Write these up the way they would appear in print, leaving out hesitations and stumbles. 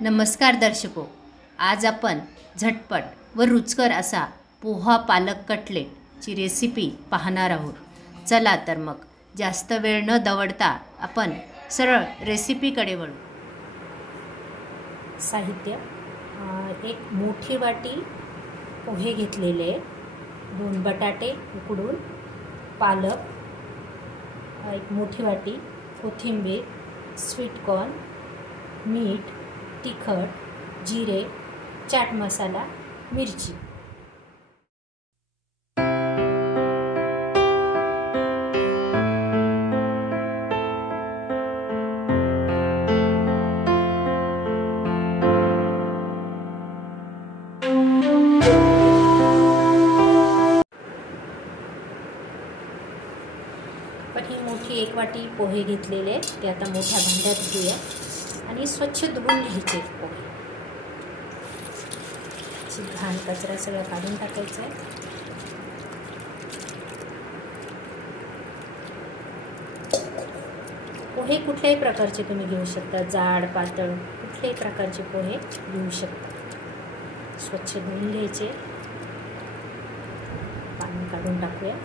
नमस्कार दर्शको, आज आपण झटपट व रुचकर असा पोहा पालक कटलेटची रेसिपी पाहणार आहोत. चला तर मग जास्त वेळ न दवडता आपण सरळ रेसिपीकडे वळू. साहित्य: एक मोठी वाटी पोहे घेतलेले, 2 बटाटे उकडून, पालक, एक मोठी वाटी, कोथिंबीर, स्वीटकॉर्न, मीठ, तिखट, जिरे, चाट मसाला, मिरची. पण ही मोठी 1 वाटी पोहे घेतलेले ते आता मोठ्या भांड्यात घेऊया आणि स्वच्छ धुवून घ्यायचे. पोहे घाण कचरा सगळं काढून टाकायचा आहे. पोहे कुठल्याही प्रकारचे तुम्ही घेऊ शकता, जाड पातळ कुठल्याही प्रकारचे पोहे घेऊ शकता. स्वच्छ धुवून घ्यायचे, पाणी काढून टाकूया.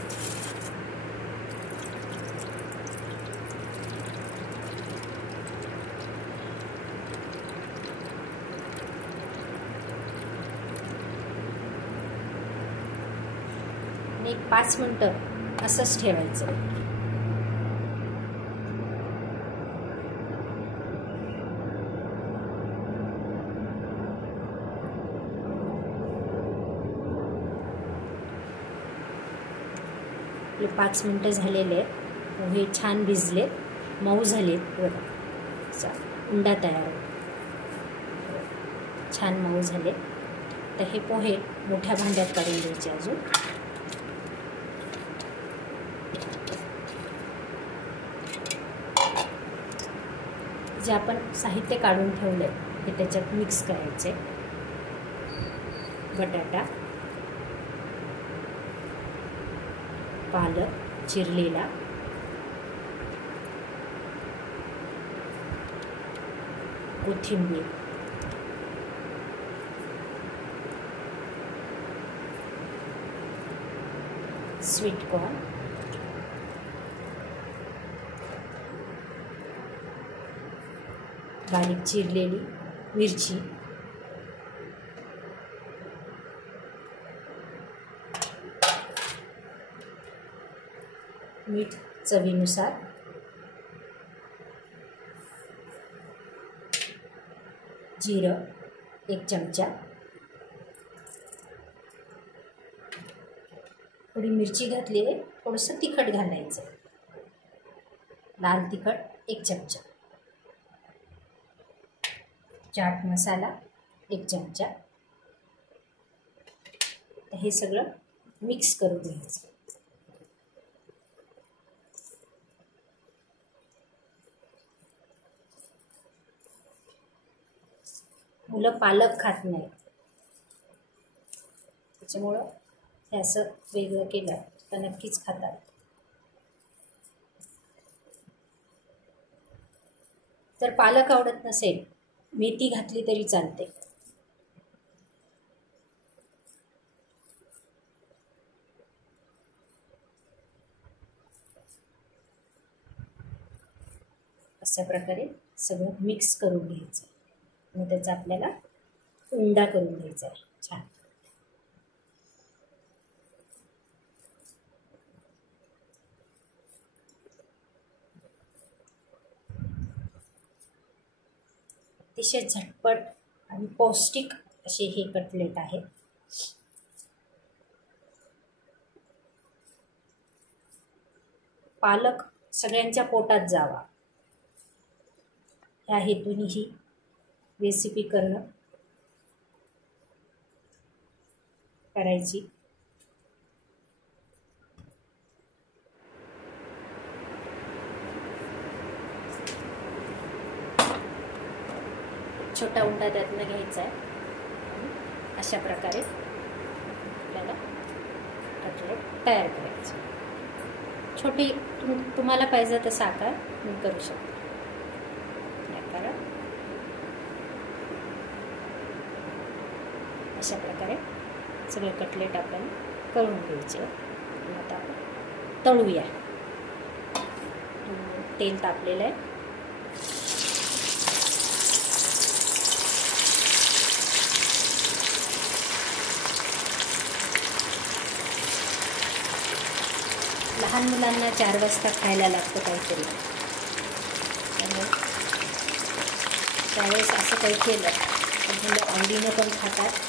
आणि 5 मिनिटं असंच ठेवायचं. आपले 5 मिनिटं झालेले आहेत. पोहे छान भिजले, मऊ झालेत. बघा उंडा तयार होतो, छान मऊ झाले. तर हे पोहे मोठ्या भांड्यात काढून घ्यायचे. अजून जे आपण साहित्य काढून ठेवले हे त्याच्यात मिक्स करायचे. बटाटा, पालक चिरलेला, कोथिंबीर, स्वीटकॉर्न, बारीक चिरलेली मिरची, मीठ चवीनुसार, जिरं 1 चमचा, थोडी मिरची घातली आहे, थोडंसं तिखट घालायचं. लाल तिखट 1 चमचा, चाट मसाला 1 चमचा. हे सगळं मिक्स करून घ्यायचं. मुलं पालक खात नाही, त्याच्यामुळं हे असं वेगळं केलं तर नक्कीच खातात. जर पालक आवडत नसेल, मेथी घातली तरी चालते. अशा प्रकारे सगळं मिक्स करून घ्यायचं आणि त्याचा आपल्याला उंडा करून घ्यायचा आहे. छान अतिशय झटपट आणि पौष्टिक असे हे कटलेट आहे. पालक सगळ्यांच्या पोटात जावा ह्या हेतूने ही रेसिपी करायची. छोटा उंडा त्यातनं घ्यायचा आहे. अशा प्रकारे आपल्याला कटलेट तयार करायचे. छोटी तुम्हाला पाहिजे तसा आकार करू शकता. अशा प्रकारे सगळे कटलेट आपण करून घ्यायचे. आणि आता आपण तळूया. तेल तापलेलं आहे. लहान मुलांना 4 वाजता खायला लागतं काहीतरी, त्यामुळे त्यावेळेस असं काही केलं तर मुलं आवडीनं पण खातात.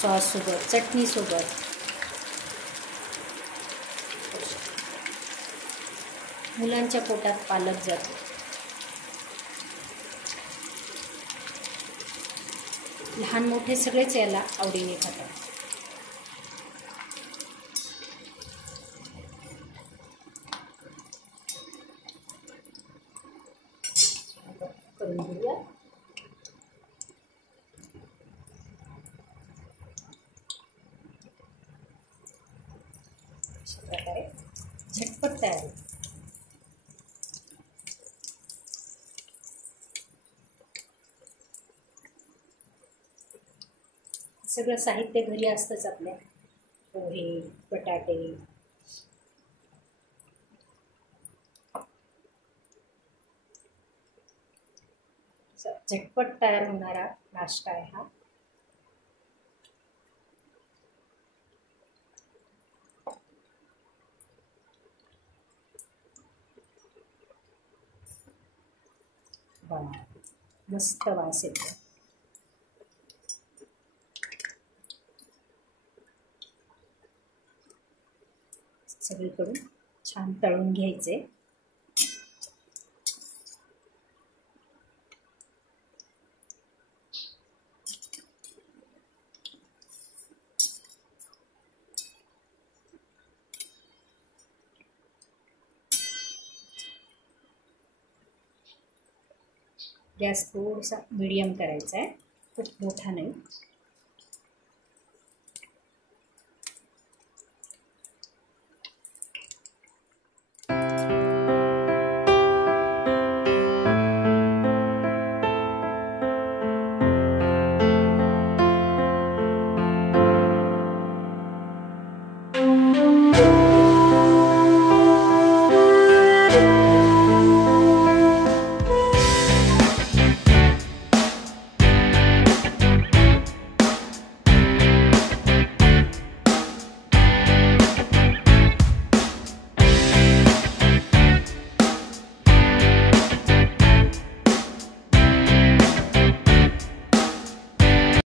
सॉससोबत, चटणीसोबत. मुलांच्या पोटात पालक जातो. लहान मोठे सगळेच याला आवडीने खातात. करून घेऊया. अशा प्रकारे झटपट तयार होईल. सगळं साहित्य घरी असतंच आपल्या. पोहे, बटाटे, झटपट तयार होणारा नाश्ता आहे हा. मस्त वास येतो. सगळीकडून छान तळून घ्यायचे. गॅस थोडासा मीडियम करायचा आहे, खूप मोठा नाही.